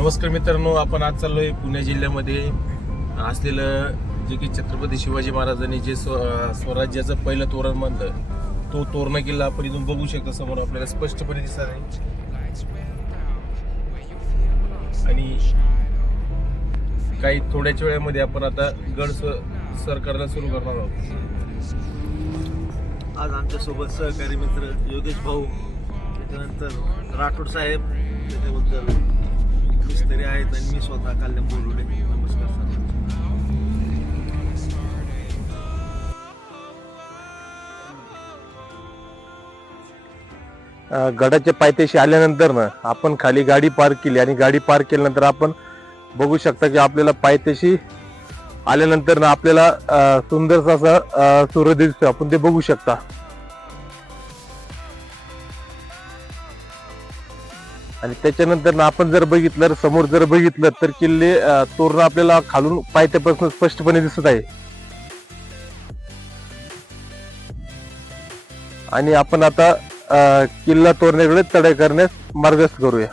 नमस्कार मित्रांनो आपण आज चाललोय पुणे जिल्ह्यामध्ये. असलेलं जे की छत्रपती शिवाजी महाराजांनी जे स्व- स्वराज्याचं पहिलं तोरण बांधलं तो तोरणा किल्ला आपण इथून बघू शकतो. समोर आपल्याला स्पष्टपणे दिसत आहे. आणि काही थोड्याच वेळामध्ये आपण आता गड स- सर करायला सुरू करणार आहोत. आज आमच्यासोबत सहकारी मित्र योगेश भाऊ त्याच्यानंतर राठोड साहेब त्याच्याबद्दल मिस्त्री आहेत आणि मी स्वतः कल्याण बोलवले नमस्कार सर. गडाच्या पायथ्याशी आल्यानंतर ना आपण खाली गाडी पार्क केली आणि गाडी पार्क केल्यानंतर आपण बघू शकता की आपल्याला पायथ्याशी आल्यानंतर ना आपल्याला अ, सुंदरसा असा सूर्य दिसतो आपण ते बघू शकता. आणि त्याच्यानंतर ना आपण जर बघितलं तर समोर जर बघितलं तर किल्ले तोरण आपल्याला खालून पायथ्यापासून स्पष्टपणे दिसत आहे. आणि आपण आता किल्ला तोरण्याकडे तडे करण्यास मार्गस्थ करूया.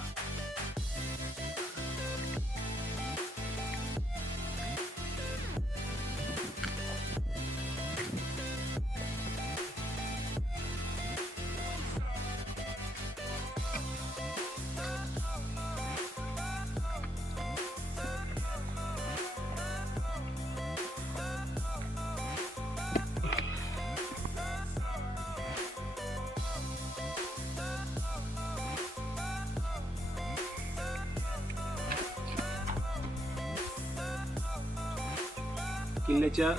किल्ल्याच्या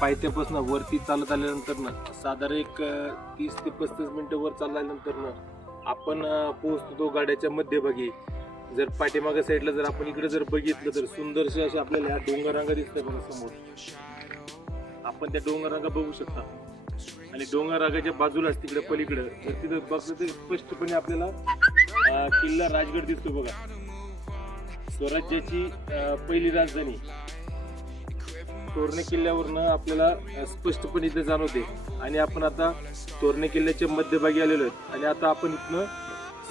पायथ्यापासून वरती चालत आल्यानंतर ना साधारण एक तीस ते पस्तीस मिनटं वर चालल्यानंतर ना आपण पोहोचतो तो गाड्याच्या मध्यभागी. जर पाठीमागे साईडला जर आपण इकडे जर बघितलं तर सुंदरशी अशी आपल्याला ह्या डोंगररांगा दिसतंय बघा समोर. आपण त्या डोंगररांगा बघू शकता. आणि डोंगररांगाच्या बाजूलाच तिकडे पलीकडे तर तिथं बघलं तर स्पष्टपणे आपल्याला किल्ला राजगड दिसतो बघा. स्वराज्याची पहिली राजधानी. तोरणे किल्ल्यावरनं आपल्याला स्पष्टपणे इथे जाणवते. आणि आपण आता तोरणे किल्ल्याच्या मध्यभागी आलेलो आहेत. आणि आता आपण इथनं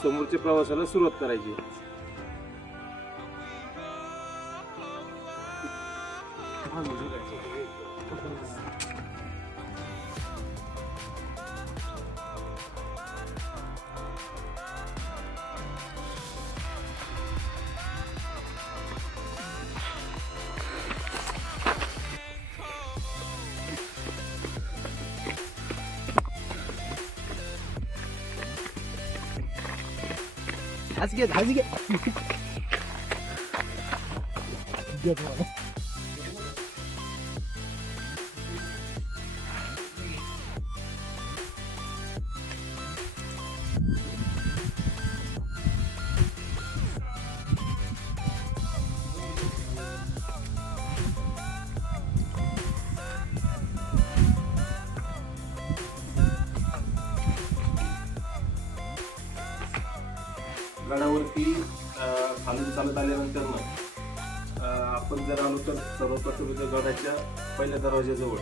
समोरच्या प्रवासाला सुरुवात करायची. आज घे आज घे गडावरती खालून चालत आल्यानंतर आपण जर आलो तर सर्वप्रथम इथं गडाच्या पहिल्या दरवाज्याजवळ.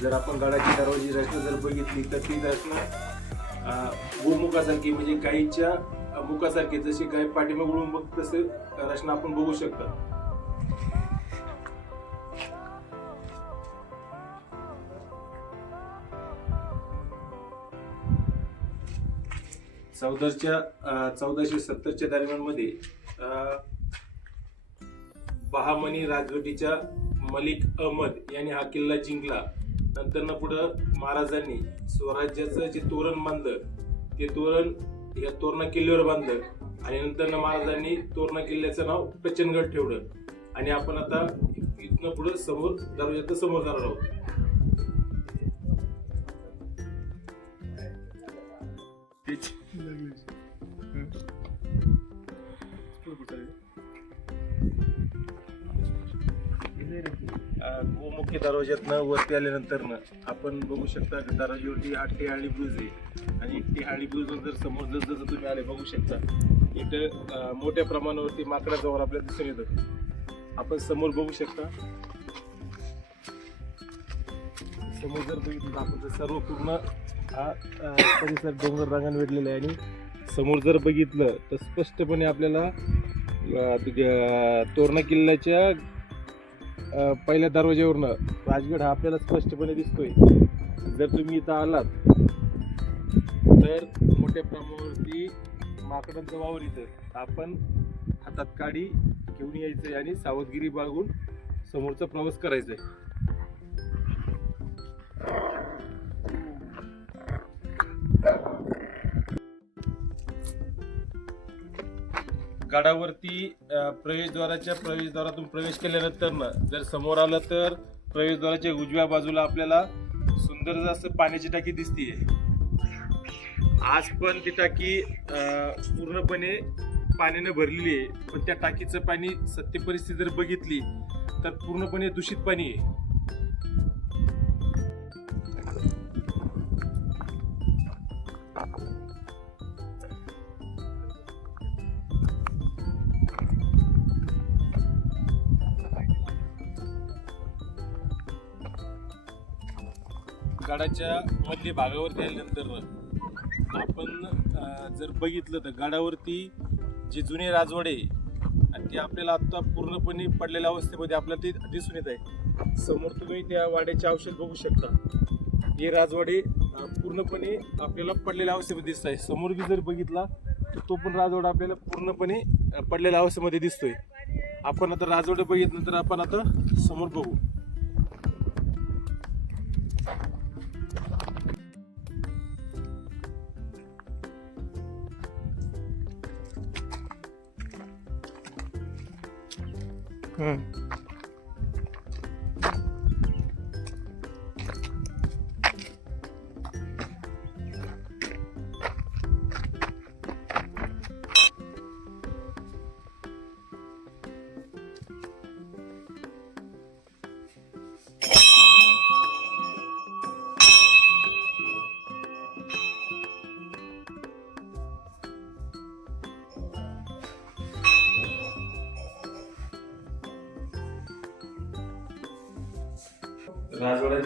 जर आपण गडाची दरवाजी रचना जर बघितली तर ती रचना गोमुखासारखी म्हणजे गाईच्या मुखासारखी जशी गाय पाठीमागून बघ तसे रचना आपण बघू शकता. चौदाच्या चौदाशे सत्तरच्या दरम्यानमध्ये मध्ये बहामनी राजवटीच्या मलिक अहमद यांनी हा किल्ला जिंकला. नंतर पुढं महाराजांनी स्वराज्याचं जे तोरण बांधलं ते तोरण या तोरणा किल्ल्यावर बांधलं आणि नंतर महाराजांनी तोरणा किल्ल्याचं नाव प्रचंडगड ठेवलं. आणि आपण आता इथनं पुढं समोर दरवाजाचं समोर जाणार आहोत. गोमुख्य दरवाज्यातनं वरती आल्यानंतरनं आपण बघू शकता की दरवाज्यावरती हा टिहाळी ब्रुज आहे. आणि टिहाळी ब्रुज जर समोर जर जसं तुम्ही आले बघू शकता. इथं मोठ्या प्रमाणावरती माकडाचा वर आपल्याला दिसून येतं. आपण समोर बघू शकता. समोर जर बघितलं आपण तर सर्व पूर्ण हा परिसर डोंगर रांगण वेढलेला आहे आणि समोर जर बघितलं तर स्पष्टपणे आपल्याला तोरणा किल्ल्याच्या पहिल्या दरवाज्यावरनं राजगड हा आपल्याला स्पष्टपणे दिसतोय. जर तुम्ही इथं आलात तर मोठ्या प्रमाणावरती माकडांचा वावर इथं. आपण हातात काडी घेऊन यायचंय आणि सावधगिरी बाळगून समोरचा प्रवास करायचा आहे गडावरती प्रवेशद्वाराच्या प्रवेशद्वारातून प्रवेश केल्यानंतर ना जर समोर आलं तर प्रवेशद्वाराच्या उजव्या बाजूला आपल्याला सुंदर असं पाण्याची टाकी दिसतीये. आज पण ती टाकी पूर्णपणे पाण्याने भरलेली आहे. पण त्या टाकीचं पाणी सत्य परिस्थिती जर बघितली तर पूर्णपणे दूषित पाणी आहे. गडाच्या मध्य भागावरती आल्यानंतर आपण जर बघितलं तर गडावरती जे जुने राजवाडे आहे, आणि ते आपल्याला आत्ता पूर्णपणे पडलेल्या अवस्थेमध्ये आपल्याला ते दिसून येत आहे. समोर तुम्ही त्या वाड्याचे औषध बघू शकता. हे राजवाडे पूर्णपणे आपल्याला पडलेल्या अवस्थेमध्ये दिसत आहे. समोर बी जर बघितला तर तो पण राजवाडा आपल्याला पूर्णपणे पडलेल्या अवस्थेमध्ये दिसतोय. आपण आता राजवाडे बघितल्यानंतर आपण आता समोर बघू. Mm-hmm.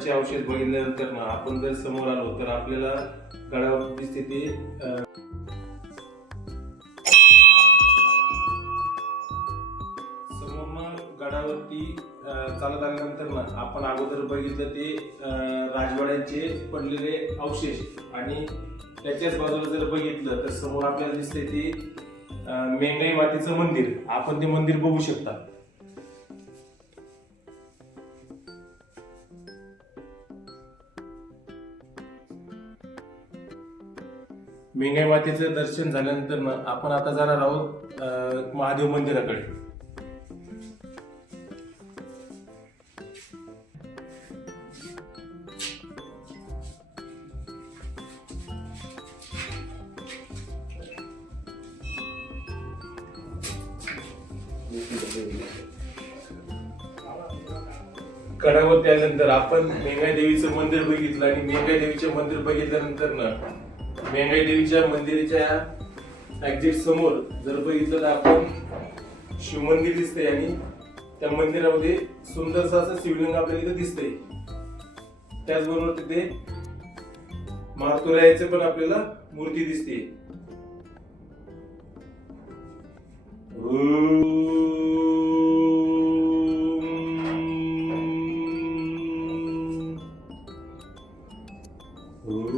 राजवाड्याचे औषध बघितल्यानंतर ना आपण जर समोर आलो तर आपल्याला गडावरची स्थिती समोर गडावरती चालत आल्यानंतर ना आपण अगोदर बघितलं ते अं, राजवाड्यांचे पडलेले अवशेष आणि त्याच्याच बाजूला जर बघितलं तर समोर आपल्याला दिसते ते मेंगाई मातीचं मंदिर. आपण ते मंदिर बघू शकता. मेंगाई मातेचं दर्शन झाल्यानंतर ना आपण आता जाणार आहोत अं, महादेव मंदिराकडे. कडावर त्यानंतर आपण मेंगाई देवीचं मंदिर बघितलं आणि मेंगाई देवीचे मंदिर बघितल्यानंतर ना मेंढाई देवीच्या मंदिराच्या एक्झिट समोर जर बघितलं तर आपण शिव मंदिर आणि त्या मंदिरामध्ये सुंदरसं असं शिवलिंग आपल्याला इथं दिसतंय त्याचबरोबर तिथे मारुतीरायाचं पण आपल्याला मूर्ती दिसते Ooh.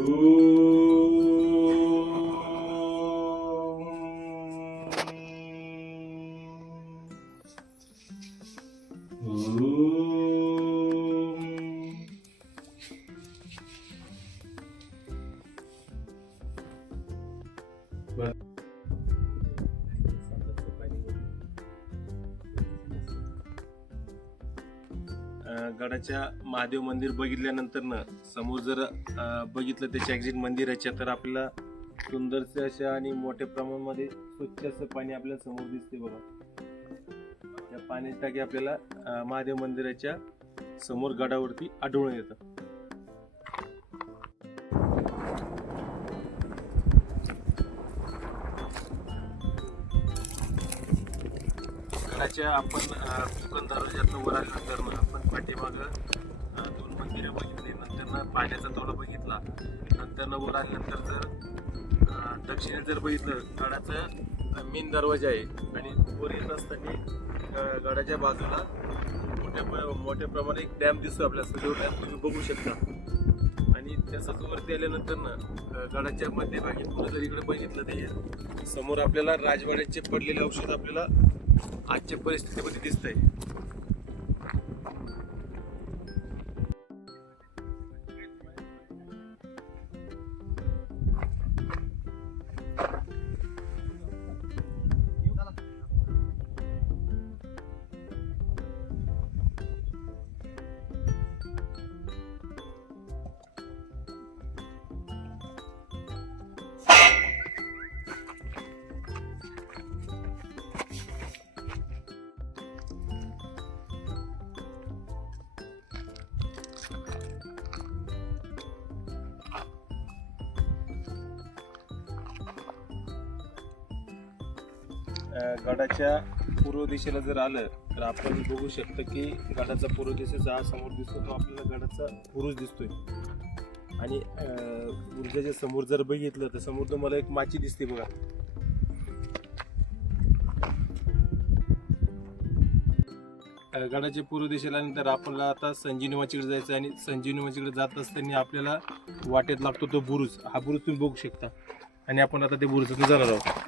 गडाच्या महादेव मंदिर बघितल्यानंतर ना समोर जर बघितलं त्याच्या एक्झिट मंदिराच्या तर आपल्याला सुंदरसे अशा आणि मोठ्या प्रमाणामध्ये स्वच्छ असं पाणी आपल्याला समोर दिसते बघा. त्या पाण्याची टाकी आपल्याला महादेव मंदिराच्या समोर गडावरती आढळून येतं. गडाच्या आपण कोकण दरवाज्यातनं वर आल्यानंतर पाठीमागं दोन मंदिरं बघितली नंतर पाण्याचा तोडा बघितला. नंतर वर आल्यानंतर जर दक्षिणेत जर बघितलं गडाचं मेन दरवाजा आहे. आणि वर येत असताना गडाच्या बाजूला मोठ्या मोठ्या प्रमाणात एक डॅम दिसतो आपल्या सजीव डॅम तुम्ही बघू शकता. आणि त्या वरती आल्यानंतर ना गडाच्या मध्यभागी पुढे जर इकडे बघितलं ते समोर आपल्याला राजवाड्याचे पडलेले औषध आपल्याला आजच्या परिस्थितीमध्ये दिसत आहे गडाच्या पूर्व दिशेला जर आलं तर आपण बघू शकतो की गडाचा पूर्व दिशेचा हा समोर दिसतो तो आपल्याला गडाचा पुरुष दिसतोय. आणि ऊर्जाच्या समोर जर बघितलं तर समोर तुम्हाला एक माची दिसते बघा. गडाच्या पूर्व दिशेला नंतर आपल्याला आता संजीवनी माचीकडे जायचं आणि संजीवनी माचीकडे जात असताना आपल्याला वाटेत लागतो तो बुरुज. हा बुरुज तुम्ही बघू शकता. आणि आपण आता ते बुरुजातून जाणार आहोत.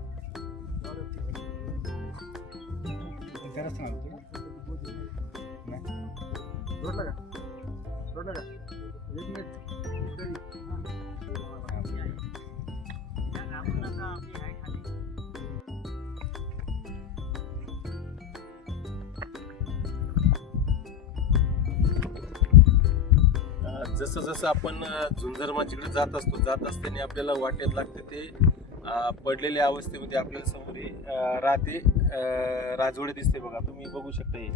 बाय हो अं, जसं जसं आपण झुंजरमाचीकडे जात असतो जात असताना आपल्याला वाटेत लागते ते पडलेल्या अवस्थेमध्ये आपल्याला समोर हे, राहते. राजवाडे दिसते बघा. तुम्ही बघू शकता हे.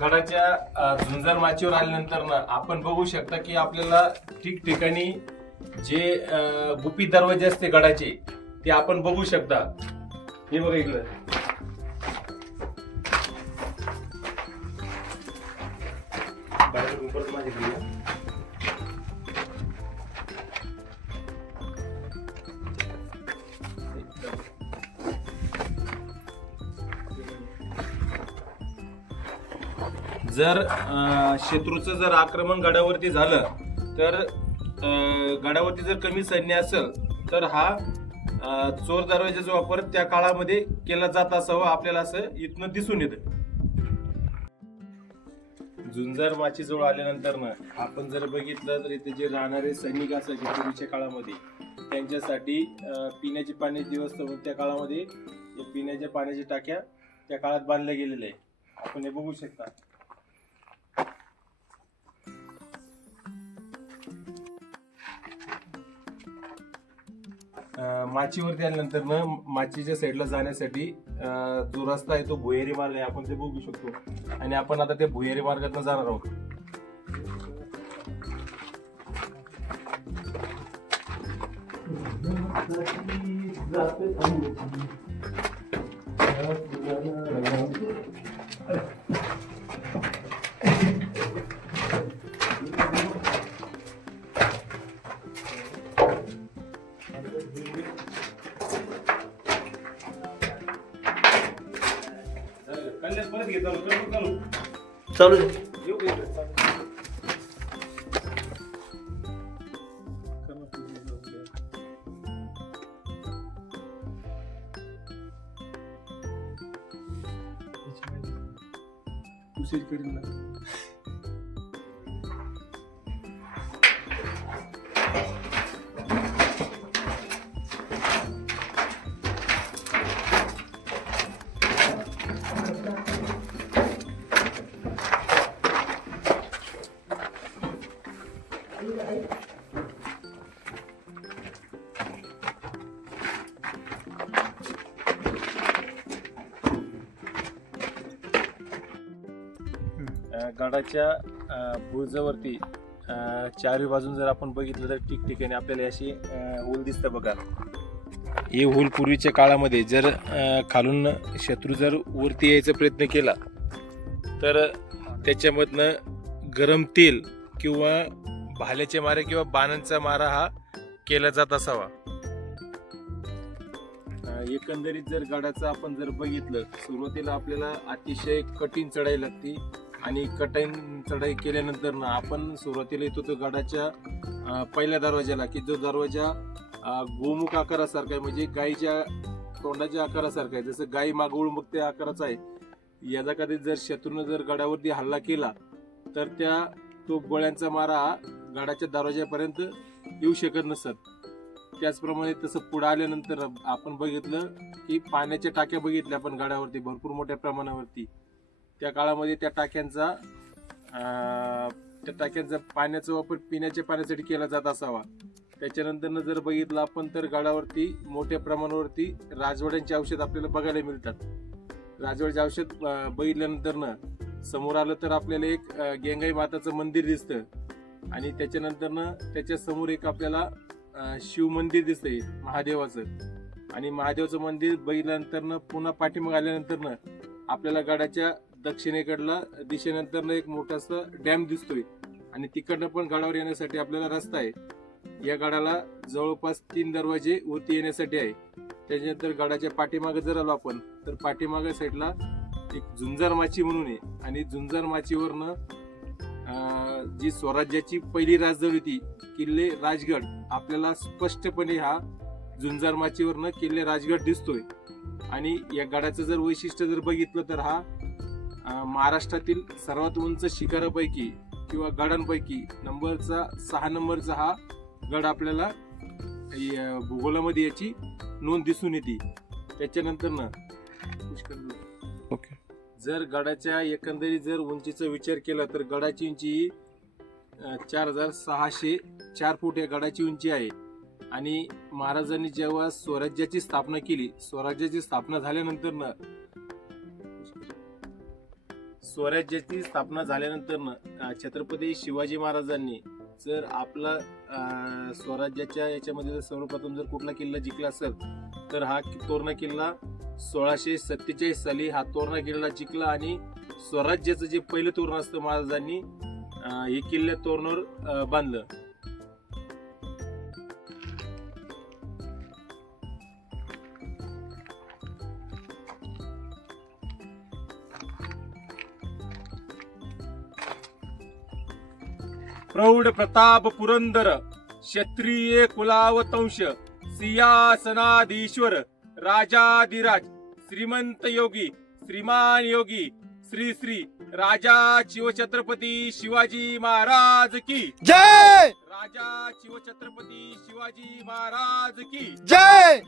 गडाच्या अं, झुंजार माचीवर आल्यानंतर ना आपण बघू शकता की आपल्याला ठिकठिकाणी जे गुपी दरवाजे असते गडाचे ते आपण बघू शकता. हे बघा इकडं. जर शत्रूचं जर आक्रमण गडावरती झालं तर गडावरती जर कमी सैन्य असेल तर हा चोर दरवाजाचा वापर त्या काळामध्ये केला जात असावं आपल्याला असं इथनं दिसून येतं. झुंजार माची जवळ आल्यानंतर ना आपण जर बघितलं तर इथे जे राहणारे सैनिक असायचे पूर्वीच्या काळामध्ये त्यांच्यासाठी पिण्याची पाण्याची व्यवस्था त्या काळामध्ये पिण्याच्या पाण्याच्या टाक्या त्या काळात बांधल्या गेलेल्या आहे आपण हे बघू शकता. माचीवरती आल्यानंतर ना माचीच्या साईडला जाण्यासाठी जो रस्ता आहे तो भुयारी मार्ग आहे. आपण ते बघू शकतो. आणि आपण आता त्या भुयारी मार्गातून जाणार आहोत. चालू दे. येऊ उशीर करीन ना गडाच्या अ, चारही बाजून जर आपण बघितलं तर ठिकठिकाणी आपल्याला अशी हुल दिसतं बघा. हे हुल पूर्वीच्या काळामध्ये जर खालून शत्रू जर वरती यायचा प्रयत्न केला तर त्याच्यामधनं गरम तेल किंवा भाल्याचे मारे किंवा बाणांचा मारा हा केला जात असावा. एकंदरीत जर गडाचं आपण जर बघितलं सुरुवातीला आपल्याला अतिशय कठीण चढाई लागते. आणि कठीण चढाई केल्यानंतर ना आपण सुरुवातीला येतो तो गडाच्या पहिल्या दरवाजाला की जो दरवाजा गोमुख आकारासारखा आहे म्हणजे गायीच्या तोंडाच्या आकारासारखा आहे. जसं गायी मग त्या आकाराचा आहे. याचा कधी जर शत्रूनं जर गडावरती हल्ला केला तर त्या तो गोळ्यांचा मारा हा गडाच्या दरवाजापर्यंत येऊ शकत नसत. त्याचप्रमाणे तसं पुढे आल्यानंतर आपण बघितलं की पाण्याच्या टाक्या बघितल्या आपण गडावरती भरपूर मोठ्या प्रमाणावरती. त्या काळामध्ये त्या टाक्यांचा त्या टाक्यांचा पाण्याचा वापर पिण्याच्या पाण्यासाठी केला जात असावा. त्याच्यानंतर जर बघितलं आपण तर गडावरती मोठ्या प्रमाणावरती राजवाड्यांचे औषध आपल्याला बघायला मिळतात. राजवाड्याचे औषध बघितल्यानंतरनं बघितल्यानंतर ना समोर आलं तर आपल्याला एक गेंगाई माताचं मंदिर दिसतं. आणि त्याच्यानंतर ना त्याच्यासमोर एक आपल्याला शिव मंदिर दिसतंय महादेवाचं. आणि महादेवाचं मंदिर बघितल्यानंतर ना पुन्हा पाठीमाग आल्यानंतर ना आपल्याला गडाच्या दक्षिणेकडला दिशेनंतर एक मोठासा डॅम दिसतोय आणि तिकडनं पण गडावर येण्यासाठी आपल्याला रस्ता आहे. या गडाला जवळपास तीन दरवाजे वरती येण्यासाठी आहे. त्याच्यानंतर गडाच्या पाठीमागे जर आलो आपण तर पाठीमागे साईडला एक झुंजार माची म्हणून आहे. आणि झुंजार माचीवरनं जी स्वराज्याची पहिली राजधानी होती किल्ले राजगड आपल्याला स्पष्टपणे हा झुंजार माचीवरनं किल्ले राजगड दिसतोय. आणि या गडाचं जर वैशिष्ट्य जर बघितलं तर हा महाराष्ट्रातील सर्वात उंच शिखरापैकी किंवा गडांपैकी नंबरचा सहा नंबरचा हा गड आपल्याला भूगोलामध्ये याची नोंद दिसून येते. त्याच्यानंतर ना ओके जर गडाच्या एकंदरीत जर उंचीचा विचार केला तर गडाची उंची ही, चार हजार सहाशे चार फूट या गडाची उंची आहे. आणि महाराजांनी जेव्हा स्वराज्याची स्थापना केली स्वराज्याची स्थापना झाल्यानंतर ना स्वराज्याची स्थापना झाल्यानंतर ना छत्रपती शिवाजी महाराजांनी जर आपला स्वराज्याच्या याच्यामध्ये जर सर्वप्रथम जर कुठला किल्ला जिंकला असेल तर हा तोरणा किल्ला सोळाशे सत्तेचाळीस साली हा तोरणा किल्ला जिंकला आणि स्वराज्याचं जे पहिलं तोरण असतं महाराजांनी हे किल्ल्या तोरणावर बांधलं. प्रौढ प्रताप पुरंदर क्षत्रिय कुलावतंश सिंहासनाधीश्वर राजाधिराज श्रीमंत योगी श्रीमान योगी श्री श्री राजा शिवछत्रपती शिवाजी महाराज की. जय! राजा शिवछत्रपती शिवाजी महाराज की. जय!